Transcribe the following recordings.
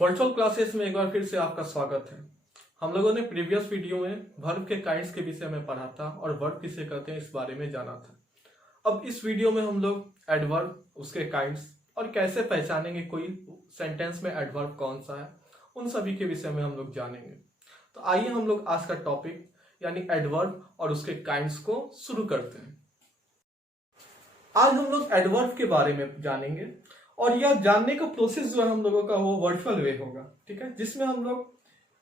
Virtual classes में एक बार फिर से आपका स्वागत है। हम लोगों ने प्रीवियस वीडियो में वर्ब के काइंड्स के विषय में पढ़ा था और वर्ब किसे कहते हैं इस बारे में जाना था। अब इस वीडियो में हम लोग एडवर्ब, उसके काइंड्स और कैसे पहचानेंगे कोई सेंटेंस में एडवर्ब कौन सा है, उन सभी के विषय में हम लोग जानेंगे। तो आइए हम लोग आज का टॉपिक यानी एडवर्ब और उसके काइंड्स को शुरू करते हैं। आज हम लोग एडवर्ब के बारे में जानेंगे और यह जानने का प्रोसेस जो है हम लोगों का वो वर्चुअल वे होगा, ठीक है, जिसमें हम लोग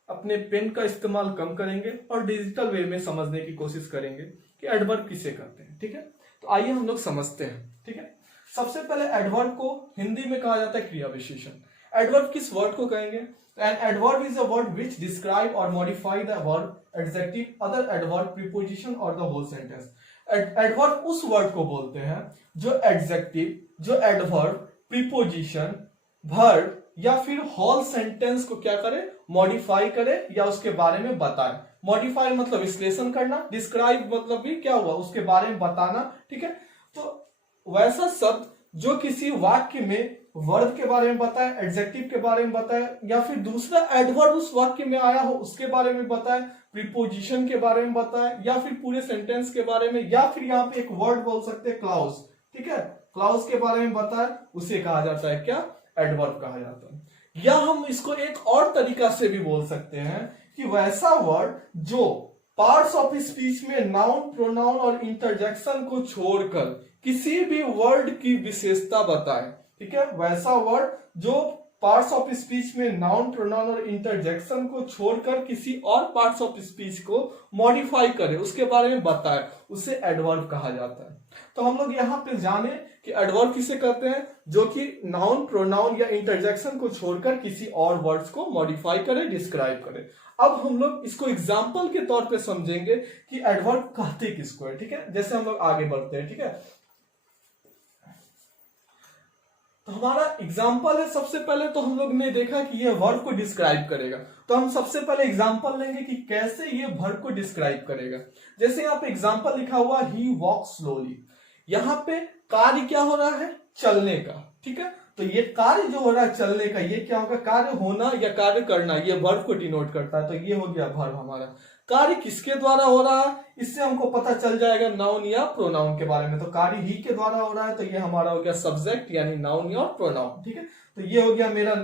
अपने पेन का इस्तेमाल कम करेंगे और डिजिटल वे में समझने की कोशिश करेंगे कि एडवर्ब किसे कहते हैं। ठीक है, तो आइए हम लोग समझते हैं। ठीक है, सबसे पहले एडवर्ब को हिंदी में कहा जाता है क्रिया विशेषण। एडवर्ब किस वर्ड को कहेंगे? An adverb is a word which describe और modify the verb, adjective, other adverb, preposition और द होल सेंटेंस। एडवर्ब उस वर्ड को बोलते हैं जो एडजेक्टिव, जो एडवर्ब, प्रीपोजिशन, वर्ब या फिर होल सेंटेंस को क्या करे, मॉडिफाई करे या उसके बारे में बताए। मॉडिफाई मतलब विश्लेषण करना, डिस्क्राइब मतलब भी क्या हुआ, उसके बारे में बताना। ठीक है, तो वैसा शब्द जो किसी वाक्य में वर्ब के बारे में बताए, एडजेक्टिव के बारे में बताए या फिर दूसरा एडवर्ब उस वाक्य में आया हो उसके बारे में बताए, प्रीपोजिशन के बारे में बताए या फिर पूरे सेंटेंस के बारे में, या फिर यहाँ पे एक वर्ड बोल सकते हैं क्लाउज। ठीक है, क्लाउज के बारे में बताए, उसे कहा जाता है क्या, एडवर्ब कहा जाता है। या हम इसको एक और तरीका से भी बोल सकते हैं कि वैसा वर्ड जो पार्ट्स ऑफ स्पीच में नाउन, प्रोनाउन और इंटरजेक्शन को छोड़कर किसी भी वर्ड की विशेषता बताए। ठीक है, वैसा वर्ड जो पार्ट्स ऑफ स्पीच में नाउन, प्रोनाउन और इंटरजेक्शन को छोड़कर किसी और पार्ट्स ऑफ स्पीच को मॉडिफाई करे, उसके बारे में बताए, उसे एडवर्ब कहा जाता है। तो हम लोग यहाँ पे जाने कि एडवर्ब किसे कहते हैं, जो कि नाउन, प्रोनाउन या इंटरजेक्शन को छोड़कर किसी और वर्ड्स को मॉडिफाई करे, डिस्क्राइब करे। अब हम लोग इसको एग्जाम्पल के तौर पे समझेंगे कि एडवर्ब कहते किसको है। ठीक है, जैसे हम लोग आगे बढ़ते हैं। ठीक है, तो हमारा एग्जाम्पल है, सबसे पहले तो हम लोग ने देखा कि ये वर्ब को डिस्क्राइब करेगा, तो हम सबसे पहले एग्जाम्पल लेंगे कि कैसे ये वर्ब को डिस्क्राइब करेगा। जैसे यहाँ पे एग्जाम्पल लिखा हुआ ही वॉक स्लोली, यहाँ पे कार्य क्या हो रहा है, चलने का। ठीक है, तो ये कार्य जो हो रहा है चलने का, ये क्या होगा, कार्य होना या कार्य करना, ये वर्ब को डिनोट करता है। तो ये हो गया वर्ब हमारा। कार्य किसके द्वारा हो रहा है, इससे हमको पता चल जाएगा नाउन या प्रोनाउन के बारे में। तो कार्य ही के द्वारा हो रहा है, तो ये हमारा हो गया सब्जेक्ट यानी नाउन या प्रोनाउन। ठीक है, तो ये हो गया मेरा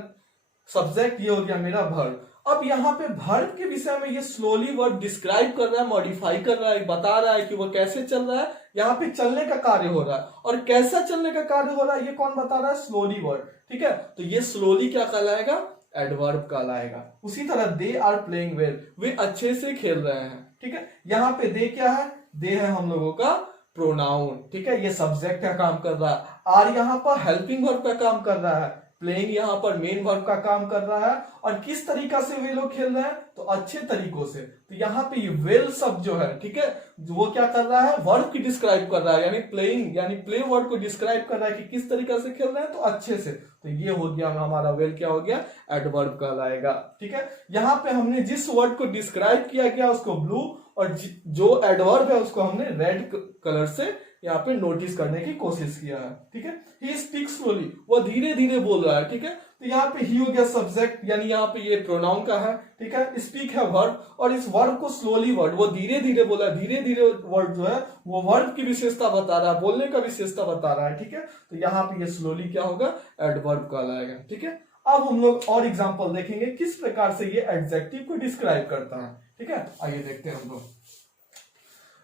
सब्जेक्ट, ये हो गया मेरा वर्ब। अब यहाँ पे वर्ब के विषय में ये स्लोली वर्ब डिस्क्राइब कर रहा है, मॉडिफाई कर रहा है, बता रहा है कि वो कैसे चल रहा है। यहाँ पे चलने का कार्य हो रहा है, और कैसा चलने का कार्य हो रहा है ये कौन बता रहा है, स्लोली वर्ड। ठीक है, तो ये स्लोली क्या कहलाएगा, एडवर्ब कहलाएगा। उसी तरह दे आर प्लेइंग वेल, वे अच्छे से खेल रहे हैं। ठीक है, यहाँ पे दे क्या है, दे है हम लोगों का प्रोनाउन। ठीक है, ये सब्जेक्ट का काम कर रहा है। आर यहाँ पर हेल्पिंग वर्ब का काम कर रहा है। प्लेइंग यहाँ पर मेन वर्ब का काम कर रहा है। और किस तरीका से वे लोग खेल रहे हैं, तो अच्छे तरीकों से। तो यहाँ पे ये वेल शब्द जो है, ठीक है, वो क्या कर रहा है, वर्ब की डिस्क्राइब कर रहा है, यानी प्लेइंग यानी प्ले वर्ड को डिस्क्राइब कर रहा है कि किस तरीका से खेल रहे हैं, तो अच्छे से। तो ये हो गया हमारा वेल, क्या हो गया, एडवर्ब कहलाएगा। ठीक है, यहाँ पे हमने जिस वर्ड को डिस्क्राइब किया गया उसको ब्लू, और जो एडवर्ब है उसको हमने रेड कलर से यहाँ पे नोटिस करने की कोशिश किया है। ठीक है, ही स्पीक्स स्लोली, वो धीरे धीरे बोल रहा है। ठीक है, तो यहाँ पे ही हो गया सब्जेक्ट, यानी यहाँ पे ये प्रोनाउन का है। ठीक है, स्पीक है वर्ब, और इस वर्ब को स्लोली वर्ड, वो धीरे धीरे बोला, धीरे धीरे वर्ड जो है वो वर्ब की विशेषता बता रहा है, बोलने का विशेषता बता रहा है। ठीक है, तो यहाँ पे ये स्लोली क्या होगा, एडवर्ब कहलाएगा। ठीक है, अब हम लोग और एग्जाम्पल देखेंगे किस प्रकार से ये एडजेक्टिव को डिस्क्राइब करता है। ठीक है, आइए देखते हैं हम लोग।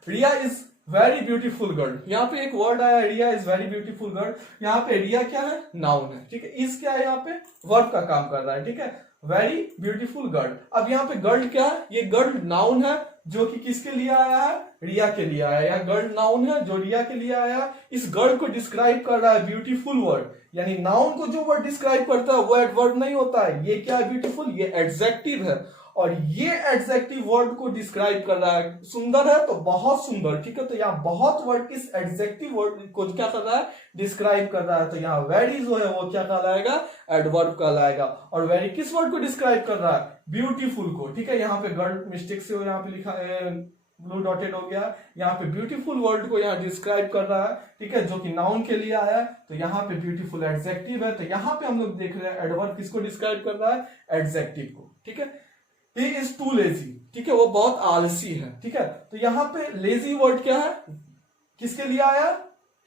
रिया इज वेरी ब्यूटीफुल गर्ल, यहाँ पे एक वर्ड आया, रिया इज वेरी ब्यूटीफुल गर्ल। यहाँ पे रिया क्या है, नाउन है। ठीक है, इज क्या है, यहाँ पे वर्ब का काम कर रहा है। ठीक है, वेरी ब्यूटीफुल गर्ल। अब यहाँ पे गर्ल क्या है, ये गर्ल नाउन है जो कि किसके लिए आया है, रिया के लिए आया है। या गर्ल नाउन है जो रिया के लिए आया है। इस गर्ल को डिस्क्राइब कर रहा है ब्यूटीफुल वर्ड, यानी नाउन को जो वर्ड डिस्क्राइब करता है वो एडवर्ब नहीं होता है। ये क्या है, ब्यूटीफुल, ये एडजेक्टिव है। और ये एडजेक्टिव वर्ड को डिस्क्राइब कर रहा है, सुंदर है तो बहुत सुंदर। ठीक है, तो यहाँ बहुत वर्ड इस एडजेक्टिव वर्ड को क्या कर रहा है, डिस्क्राइब कर रहा है। तो यहाँ वेरी जो है वो क्या कहलाएगा, एडवर्ब कहलाएगा। और वेरी किस वर्ड को डिस्क्राइब कर रहा है, ब्यूटीफुल को। ठीक है, यहाँ पे गर्ल मिस्टेक से यहाँ पे लिखा है, ब्लू डॉटेड हो गया। यहाँ पे ब्यूटीफुल वर्ड को यहाँ डिस्क्राइब कर रहा है, ठीक है, जो कि नाउन के लिए आया है। तो यहाँ पे ब्यूटीफुल एडजेक्टिव है, तो यहाँ पे हम लोग देख रहे हैं एडवर्ब किसको डिस्क्राइब कर रहा है, एडजेक्टिव को, ठीक है। ही इज टू लेजी, ठीक है, वो बहुत आलसी है, ठीक है। तो यहाँ पे लेजी वर्ड क्या है, किसके लिए आया,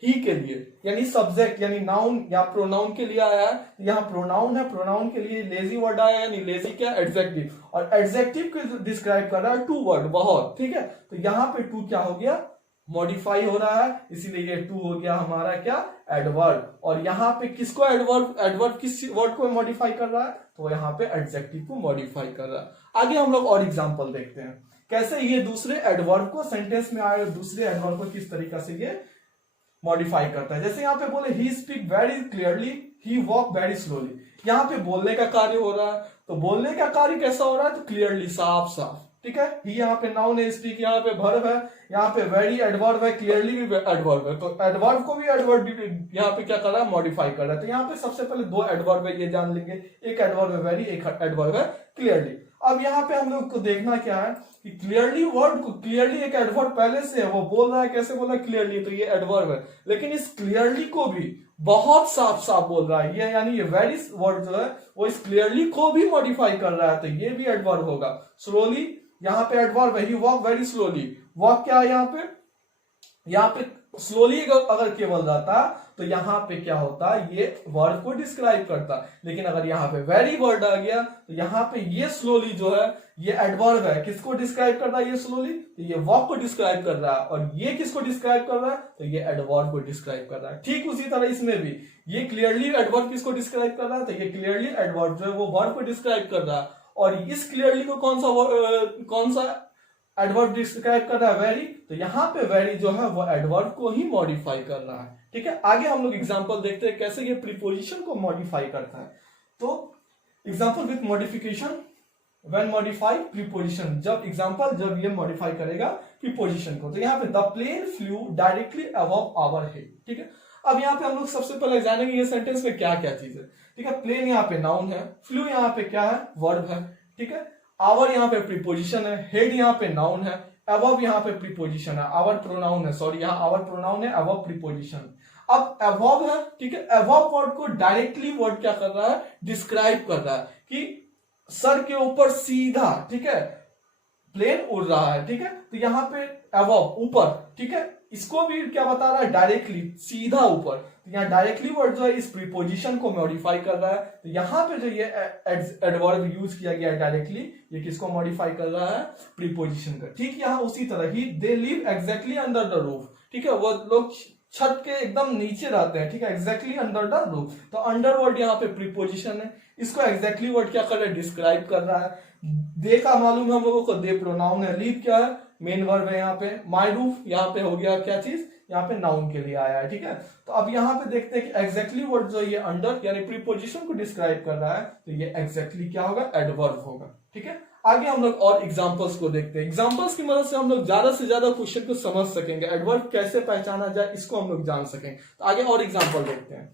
ही के लिए, यानी सब्जेक्ट यानी नाउन या प्रोनाउन के लिए आया है। यहाँ प्रोनाउन है, प्रोनाउन के लिए लेजी वर्ड आया, यानी लेजी क्या, एडजेक्टिव, और एडजेक्टिव को डिस्क्राइब कर रहा है टू वर्ड, बहुत, ठीक है। तो यहाँ पे टू क्या हो गया, मॉडिफाई हो रहा है, इसीलिए ये टू हो गया हमारा क्या, एडवर्ब। और यहाँ पे किसको एडवर्ब, एडवर्ब किस वर्ड को मॉडिफाई कर रहा है, तो यहाँ पे एडजेक्टिव को मॉडिफाई कर रहा है। आगे हम लोग और एग्जांपल देखते हैं कैसे ये दूसरे एडवर्ब को सेंटेंस में आए, दूसरे एडवर्ब को किस तरीका से ये मॉडिफाई करता है। जैसे यहाँ पे बोले he speak very clearly, he walk very slowly. यहाँ पे बोलने का कार्य हो रहा है, तो बोलने का कार्य कैसा हो रहा है, तो क्लियरली, साफ साफ, ठीक है। ही यहाँ पे नाउन है, स्पीक यहाँ पे वर्ब है, यहाँ पे वेरी एडवर्ब है, क्लियरली भी एडवर्ब है। तो एडवर्ब को भी एडवर्ब यहाँ पे क्या कर रहा है, मॉडिफाई कर रहा है। तो यहाँ पे सबसे पहले दो एडवर्ब है, ये जान लेंगे, एक एडवर्ब है वेरी, एक एडवर्ब है क्लियरली। अब यहाँ पे हम लोग को देखना क्या है कि क्लियरली वर्ड को, क्लियरली एक एडवर्ब पहले से है, वो बोल रहा है, कैसे बोल रहा है, क्लियरली, तो ये एडवर्ब है। लेकिन इस क्लियरली को भी बहुत साफ साफ बोल रहा है, ये यानी ये वेरी वर्ड जो है वो इस क्लियरली को भी मॉडिफाई कर रहा है, तो ये भी एडवर्ब होगा। स्लोली, यहाँ पे एडवर्ब है, ही वॉक वेरी स्लोली। वॉक क्या है यहाँ पे स्लोली अगर केवल रहता तो यहाँ पे क्या होता, ये वर्ड को डिस्क्राइब करता। लेकिन अगर यहाँ पे वेरी वर्ड आ गया तो यहाँ पे ये स्लोली जो है ये एडवर्ब है, किसको डिस्क्राइब कर रहा है, ये स्लोली, तो ये वॉक को डिस्क्राइब कर रहा है। और ये किसको डिस्क्राइब कर रहा है, तो ये एडवर्ब को डिस्क्राइब कर रहा है। ठीक उसी तरह इसमें भी ये क्लियरली एडवर्ब किसको डिस्क्राइब कर रहा है, तो ये क्लियरली एडवर्ब जो है वो वर्ड को डिस्क्राइब कर रहा है। और इस क्लियरली को कौन सा एडवर्ब डिस्क्राइब कर रहा है, वेरी, तो यहाँ पे वेरी जो है वो एडवर्ब को ही मॉडिफाई कर रहा है, ठीक है। आगे हम लोग एग्जांपल देखते हैं कैसे ये प्रीपोजिशन को मॉडिफाई करता है। तो example with modification when modify preposition, जब ये मॉडिफाई करेगा प्रीपोजिशन को। तो यहाँ पे the plane flew directly above our head, ठीक है। अब यहाँ पे हम लोग सबसे पहले जानेंगे ये सेंटेंस में क्या क्या चीज है, ठीक है। प्लेन यहाँ पे नाउन है, फ्लू यहाँ पे क्या है, वर्ब है, ठीक है। आवर यहाँ पे प्रीपोजिशन है, हेड यहाँ पे नाउन है, अबव यहाँ पे प्रीपोजिशन है, आवर प्रोनाउन है, सॉरी यहाँ आवर प्रोनाउन है, अबव प्रीपोजिशन। अब अबव है, ठीक है, अबव वर्ड को डायरेक्टली वर्ड क्या कर रहा है, डिस्क्राइब कर रहा है कि सर के ऊपर सीधा, ठीक है, प्लेन उड़ रहा है, ठीक है। तो यहाँ पे अबव ऊपर, ठीक है, इसको भी क्या बता रहा है, डायरेक्टली, सीधा ऊपर। तो यहाँ डायरेक्टली वर्ड जो है इस प्रीपोजिशन को मॉडिफाई कर रहा है। तो यहाँ पे जो ये एडवर्ब यूज किया गया है डायरेक्टली, ये किसको मॉडिफाई कर रहा है, प्रीपोजिशन का। ठीक, यहाँ उसी तरह ही they live exactly under the roof, ठीक है, वो लोग छत के एकदम नीचे रहते हैं, ठीक है, एग्जैक्टली अंडर द रूफ। तो अंडर वर्ड यहाँ पे प्रीपोजिशन है, इसको एग्जैक्टली वर्ड क्या कर रहा है, डिस्क्राइब कर रहा है। दे का मालूम है हम लोगों को, दे प्रोनाउन है, लीव क्या है, मेन वर्ब है। यहाँ पे माय रूफ यहाँ पे हो गया क्या चीज, यहाँ पे नाउन के लिए आया है, ठीक है। तो अब यहाँ पे देखते हैं कि एग्जैक्टली वर्ड जो ये अंडर यानी प्रीपोजिशन को डिस्क्राइब कर रहा है, तो ये एग्जैक्टली क्या होगा, एडवर्ब होगा, ठीक है। आगे हम लोग और एग्जांपल्स को देखते हैं, एग्जांपल्स की मदद से हम लोग ज्यादा से ज्यादा क्वेश्चन को समझ सकेंगे, एडवर्ब कैसे पहचाना जाए इसको हम लोग जान सकेंगे। तो आगे और एग्जांपल देखते हैं।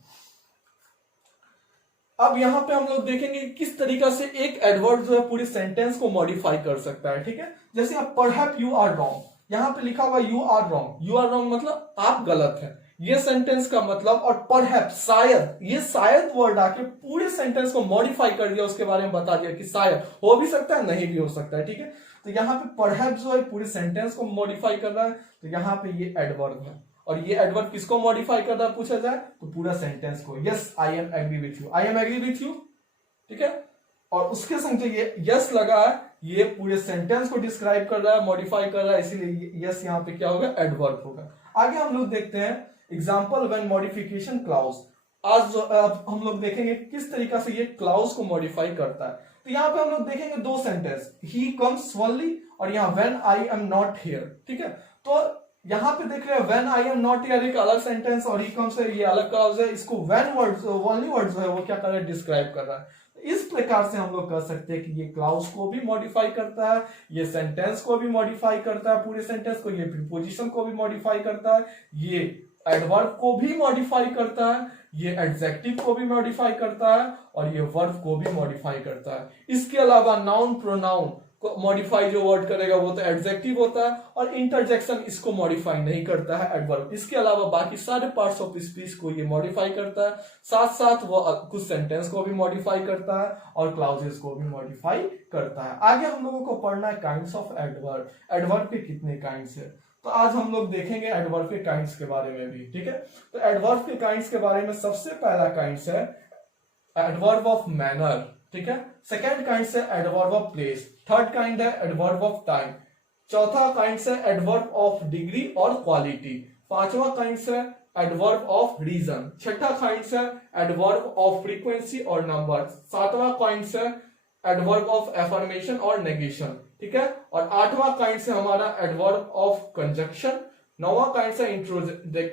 अब यहाँ पे हम लोग देखेंगे किस तरीका से एक एडवर्ब जो है पूरी सेंटेंस को मॉडिफाई कर सकता है, ठीक है। जैसे आप परहैप यू आर रॉन्ग, यहाँ पे लिखा हुआ you are wrong, you are wrong मतलब आप गलत है, ये सेंटेंस का मतलब। और परहैप शायद, ये शायद वर्ड आके पूरे सेंटेंस को मॉडिफाई कर दिया, उसके बारे में बता दिया कि शायद हो भी सकता है, नहीं भी हो सकता है, ठीक है। तो यहाँ पे परहैप जो है पूरे सेंटेंस को मॉडिफाई कर रहा है, तो यहाँ पे ये एडवर्ब है। और ये एडवर्ब किसको मॉडिफाई कर रहा है पूछा जाए तो पूरा सेंटेंस को। Yes I am agree with you, I am agree with you, ठीक है। और उसके संग जो ये यस लगा है ये पूरे सेंटेंस को डिस्क्राइब कर रहा है, मॉडिफाई कर रहा है, इसीलिए यस यहाँ पे क्या होगा, एडवर्ब होगा। आगे हम लोग देखते हैं एग्जाम्पल व्हेन मॉडिफिकेशन क्लाउज। आज हम लोग देखेंगे किस तरीका से ये क्लाउज को मॉडिफाई करता है। तो यहाँ पे हम लोग देखेंगे दो सेंटेंस, ही कम्स ओनली और यहाँ when I am not here, ठीक है। तो यहाँ पे देख रहे हैं when I am not here एक अलग सेंटेंस और ही कम्स है ये अलग क्लाउज है, इसको व्हेन वर्ड ओनली वर्ड जो है वो क्या कर रहा है, डिस्क्राइब कर रहा है। इस प्रकार से हम लोग कह सकते हैं कि ये क्लाउज को भी मॉडिफाई करता है, ये सेंटेंस को भी मॉडिफाई करता है, पूरे सेंटेंस को, ये प्रीपोजिशन को भी मॉडिफाई करता है, ये एडवर्ब को भी मॉडिफाई करता है, ये एडजेक्टिव को भी मॉडिफाई करता है और ये वर्ब को भी मॉडिफाई करता है। इसके अलावा नाउन, प्रोनाउन, को मॉडिफाई जो वर्ड करेगा वो तो एडजेक्टिव होता है, और इंटरजेक्शन इसको मॉडिफाई नहीं करता है, एडवर्ब। इसके अलावा बाकी सारे पार्ट्स ऑफ स्पीच को ये मॉडिफाई करता है, साथ साथ वो कुछ सेंटेंस को भी मॉडिफाई करता है और क्लाउजेस को भी मॉडिफाई करता है। आगे हम लोगों को पढ़ना है काइंड्स ऑफ एडवर्ब। एडवर्ब के कितने काइंड्स है, तो आज हम लोग देखेंगे एडवर्ब के काइंड्स के बारे में भी, ठीक है। तो एडवर्ब के काइंड्स के बारे में सबसे पहला काइंड्स है एडवर्ब ऑफ मैनर, ठीक है। सेकेंड काइंड है adverb of place, third kind है एडवर्ब ऑफ टाइम, चौथा काइंड है एडवर्ब ऑफ डिग्री और क्वालिटी, पांचवा काइंड है एडवर्ब ऑफ रीजन, छठा काइंड है एडवर्ब ऑफ फ्रीक्वेंसी और नंबर, सातवां काइंड है एडवर्ब ऑफ एफर्मेशन और नेगेशन, ठीक है। और आठवां काइंड से हमारा एडवर्ब ऑफ कंजक्शन, नौवां काइंड से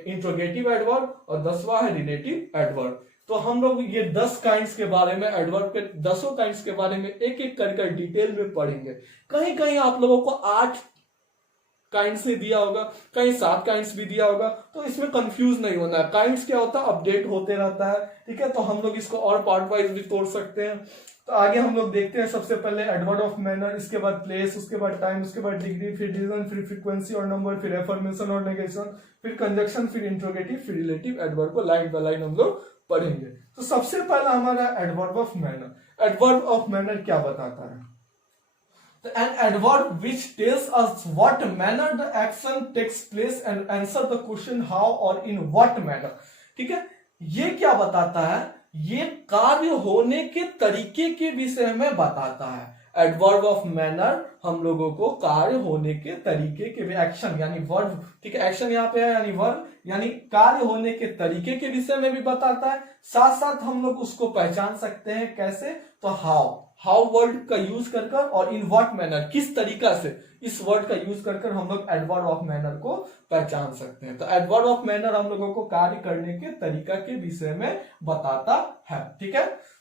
इंट्रोगेटिव एडवर्ब और 10वां है रिलेटिव एडवर्ब। तो हम लोग ये 10 काइंड्स के बारे में, एडवर्ब के 10 काइंड्स के बारे में एक एक कर डिटेल में पढ़ेंगे। कहीं कहीं आप लोगों को 8 काइंड्स ने दिया होगा, कहीं 7 काइंड्स भी दिया होगा, तो इसमें कंफ्यूज नहीं होना है। काइंड्स क्या होता है, अपडेट होते रहता है, ठीक है। तो हम लोग इसको और पार्ट वाइज भी तोड़ सकते हैं। तो आगे हम लोग देखते हैं सबसे पहले एडवर्ब ऑफ मैनर, इसके बाद प्लेस, उसके बाद टाइम, उसके बाद डिग्री, फिर रीजन, फिर फ्रीक्वेंसी और नंबर, फिर एफर्मेशन और नेगेशन, फिर कंजक्शन, फिर इंट्रोगेटिव, फिर रिलेटिव एडवर्ब को लाइन बाय लाइन हम लोग पढ़ेंगे। तो सबसे पहला हमारा adverb of manner. Adverb of manner क्या बताता है, तो an adverb which tells us what manner the action takes place and answer the question how or in what manner, ठीक है। ये क्या बताता है, ये कार्य होने के तरीके के विषय में बताता है। एडवर्ब ऑफ मैनर हम लोगों को कार्य होने के तरीके के, एक्शन यानी वर्ब, ठीक है, एक्शन यहाँ पे है यानी वर्ब, यानी कार्य होने के तरीके के विषय में भी बताता है। साथ साथ हम लोग उसको पहचान सकते हैं कैसे, तो हाउ वर्ड का यूज कर कर और इन व्हाट मैनर, किस तरीका से, इस वर्ड का यूज कर कर हम लोग एडवर्ब ऑफ मैनर को पहचान सकते हैं। तो एडवर्ब ऑफ मैनर हम लोगों को कार्य करने के तरीका के विषय में बताता है, ठीक है।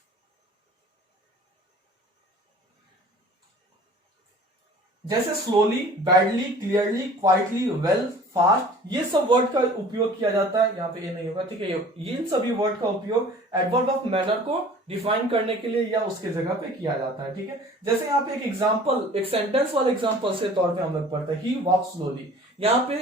जैसे slowly, badly, clearly, quietly, well, fast, ये सब वर्ड का उपयोग किया जाता है। यहाँ पे ये नहीं होगा, ठीक है। ये इन सभी वर्ड का उपयोग एडवर्ब ऑफ मैनर को डिफाइन करने के लिए या उसके जगह पे किया जाता है, ठीक है। जैसे यहाँ पे एक एग्जांपल, एक सेंटेंस वाले एग्जांपल से तौर पे हम लोग पढ़ते हैं, ही वॉक स्लोली। यहाँ पे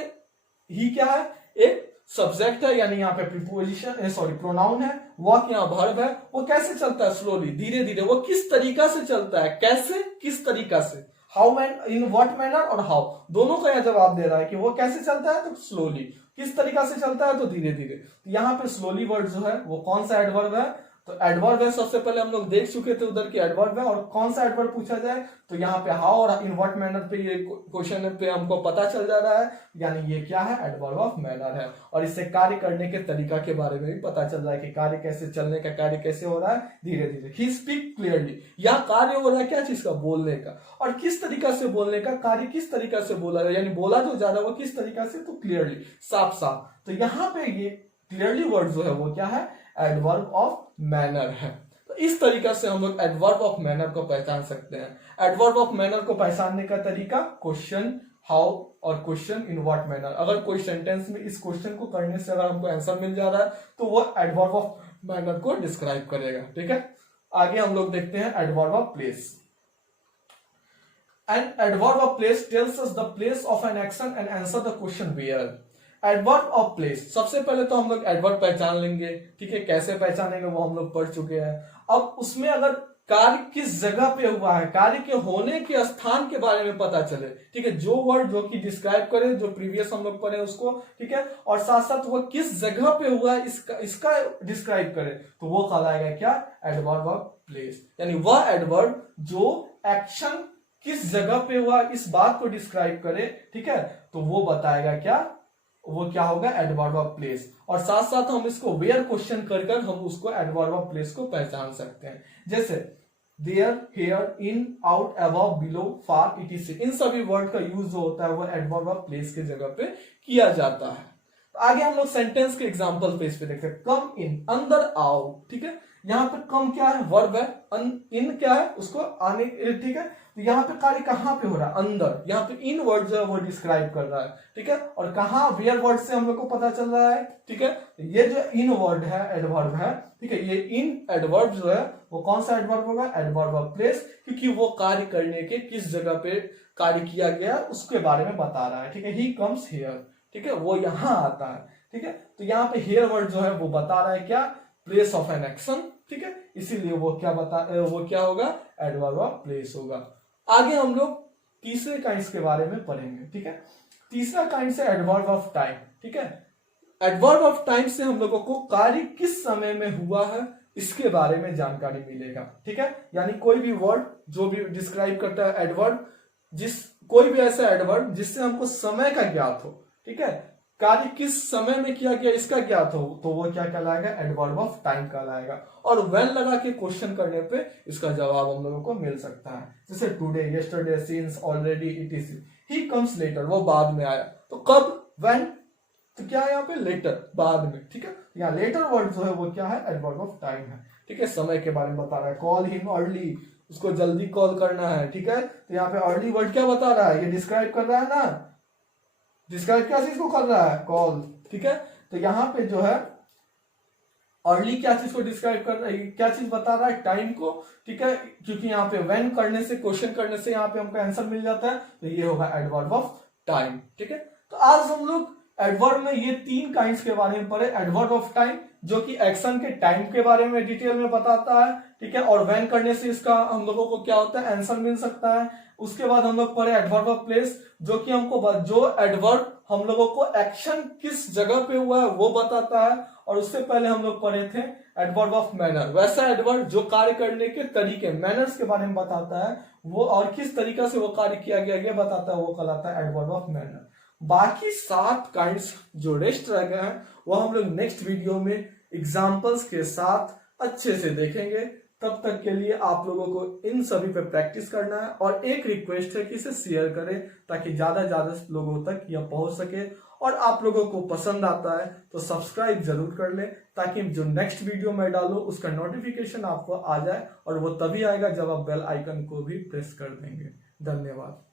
ही क्या है, एक सब्जेक्ट है, यानी यहाँ पे प्रीपोजिशन, प्रोनाउन है। वॉक यहाँ वर्ब है। वो कैसे चलता है, स्लोली, धीरे धीरे। वो किस तरीका से चलता है, कैसे, किस तरीका से, how man, in what manner और हाउ, दोनों का यह जवाब दे रहा है कि वो कैसे चलता है, तो स्लोली, किस तरीका से चलता है, तो धीरे धीरे। तो यहाँ पे स्लोली वर्ड जो है वो कौन सा एडवर्ब है, तो एडवर्ब है। सबसे पहले हम लोग देख चुके थे उधर की एडवर्ब है, और कौन सा एडवर्ब पूछा जाए, तो यहाँ पे हाउ और इन व्हाट मैनर पे ये क्वेश्चन पे हमको पता चल जा रहा है, यानी ये क्या है, एडवर्ब ऑफ मैनर है। और इससे कार्य करने के तरीका के बारे में भी पता चल रहा है कि कार्य कैसे, चलने का कार्य कैसे हो रहा है, धीरे धीरे। ही स्पीक क्लियरली, यहाँ कार्य हो रहा है क्या चीज का, बोलने का, और किस तरीका से बोलने का, कार्य किस तरीका से बोला है, यानी बोला जो जा रहा है वो किस तरीका से, तो क्लियरली, साफ साफ। तो यहाँ पे ये क्लियरली वर्ड जो है वो क्या है, एडवर्ब ऑफ मैनर है। तो इस तरीका से हम लोग एडवर्ब ऑफ मैनर को पहचान सकते हैं। एडवर्ब ऑफ मैनर को पहचानने का तरीका, क्वेश्चन हाउ और क्वेश्चन इन व्हाट मैनर। अगर कोई सेंटेंस में इस क्वेश्चन को करने से अगर हमको आंसर मिल जा रहा है तो वो एडवर्ब ऑफ मैनर को डिस्क्राइब करेगा, ठीक है। आगे हम लोग देखते हैं adverb of place. An adverb of place tells us the place of an action and answer the question where. Adverb of place, सबसे पहले तो हम लोग एडवर्ब पहचान लेंगे, ठीक है। कैसे पहचानेंगे वो हम लोग पढ़ चुके हैं। अब उसमें अगर कार्य किस जगह पे हुआ है, कार्य के होने के स्थान के बारे में पता चले, ठीक है, जो वर्ड जो कि डिस्क्राइब करे, जो प्रीवियस हम लोग पढ़े उसको, ठीक है, और साथ साथ वो किस जगह पे हुआ है इसका डिस्क्राइब करे, तो वो कहलाएगा क्या, एडवर्ब ऑफ प्लेस। यानी वह एडवर्ब जो एक्शन किस जगह पे हुआ इस बात को डिस्क्राइब करे, ठीक है, तो वो बताएगा क्या, वो क्या होगा, एडवर्ब ऑफ प्लेस। और साथ साथ हम इसको वेयर क्वेश्चन कर कर हम उसको एडवर्ब ऑफ प्लेस को पहचान सकते हैं। जैसे there, here, in, out, above, below, far, etc, इन सभी वर्ड का यूज जो होता है वो एडवर्ब ऑफ प्लेस के जगह पे किया जाता है। तो आगे हम लोग सेंटेंस के एग्जांपल पे इस पे देखते हैं। कम इन, अंदर आओ, ठीक है। यहाँ पे कम क्या है, वर्ब है, इन क्या है, उसको आने, ठीक है। तो यहाँ पे कार्य कहाँ पे हो रहा है, अंदर, यहाँ पे इन वर्ड जो है वो डिस्क्राइब कर रहा है, ठीक है। और कहाँ, वेयर वर्ड से हम लोग को पता चल रहा है, ठीक है। ये जो इन वर्ड है एडवर्ब है, ठीक है। ये इन एडवर्ब जो है वो कौन सा एडवर्ब होगा, एडवर्ब ऑफ प्लेस, क्योंकि वो कार्य करने के किस जगह पे कार्य किया गया उसके बारे में बता रहा है, ठीक है। ही कम्स हियर, ठीक है, वो यहाँ आता है, ठीक है। तो यहाँ पे हियर वर्ड जो है वो बता रहा है क्या, प्लेस ऑफ एन एक्शन, ठीक है। इसीलिए वो क्या होगा, एडवर्ब ऑफ प्लेस होगा। आगे हम लोग तीसरे काइंड्स के बारे में पढ़ेंगे, ठीक है। तीसरा काइंड है एडवर्ब ऑफ टाइम, ठीक है। एडवर्ब ऑफ टाइम से हम लोगों को कार्य किस समय में हुआ है इसके बारे में जानकारी मिलेगा, ठीक है। यानी कोई भी वर्ड जो भी डिस्क्राइब करता है एडवर्ब, कोई भी ऐसा एडवर्ब जिससे हमको समय का ज्ञात हो, ठीक है, कार्य किस समय में किया गया इसका ज्ञात हो, तो वो क्या कहलाएगा, एडवर्ब ऑफ टाइम कहलाएगा। और व्हेन लगा के क्वेश्चन करने पे इसका जवाब हम लोगों को मिल सकता है, जैसे today, yesterday, since, already, it is, he comes later, वो बाद में आया। तो कब, व्हेन, तो क्या है यहाँ पे, लेटर, बाद में, ठीक है। यहाँ लेटर वर्ड जो है वो क्या है, एडवर्ब ऑफ टाइम है, ठीक है। समय के बारे में बता रहा है, कॉल हिम अर्ली, उसको जल्दी कॉल करना है, ठीक है। तो यहाँ पे अर्ली वर्ड क्या बता रहा है, ये डिस्क्राइब कर रहा है ना, डिस्क्राइब क्या चीज को कर रहा है, कॉल, ठीक है। तो यहाँ पे जो है अर्ली क्या चीज को डिस्क्राइब कर रहा है, क्या चीज बता रहा है, टाइम को, ठीक है। क्योंकि यहाँ पे व्हेन करने से, क्वेश्चन करने से यहाँ पे हमको आंसर मिल जाता है, तो ये होगा एडवर्ब ऑफ टाइम, ठीक है। तो आज हम लोग एडवर्ब में ये तीन काइंड्स के बारे में पढ़े। एडवर्ब ऑफ टाइम जो कि एक्शन के टाइम के बारे में डिटेल में बताता है, ठीक है। और व्हेन करने से इसका हम लोगों को क्या होता है, आंसर मिल सकता है। उसके बाद हम लोग पढ़े एडवर्ब ऑफ प्लेस, जो कि हमको, जो एडवर्ब हम लोगों को एक्शन किस जगह पे हुआ है वो बताता है। और उससे पहले हम लोग पढ़े थे एडवर्ब ऑफ मैनर, वैसा एडवर्ब जो कार्य करने के तरीके, मैनर्स के बारे में बताता है वो, और किस तरीका से वो कार्य किया गया ये बताता है, वो कहलाता है एडवर्ब ऑफ मैनर। बाकी 7 काइंड्स जो रेस्ट रह गए हैं वो हम लोग नेक्स्ट वीडियो में एग्जाम्पल्स के साथ अच्छे से देखेंगे। तब तक के लिए आप लोगों को इन सभी पे प्रैक्टिस करना है, और एक रिक्वेस्ट है कि इसे शेयर करें ताकि ज्यादा लोगों तक यह पहुंच सके। और आप लोगों को पसंद आता है तो सब्सक्राइब जरूर कर लें, ताकि जो नेक्स्ट वीडियो मैं डालूं उसका नोटिफिकेशन आपको आ जाए, और वो तभी आएगा जब आप बेल आइकन को भी प्रेस कर देंगे। धन्यवाद।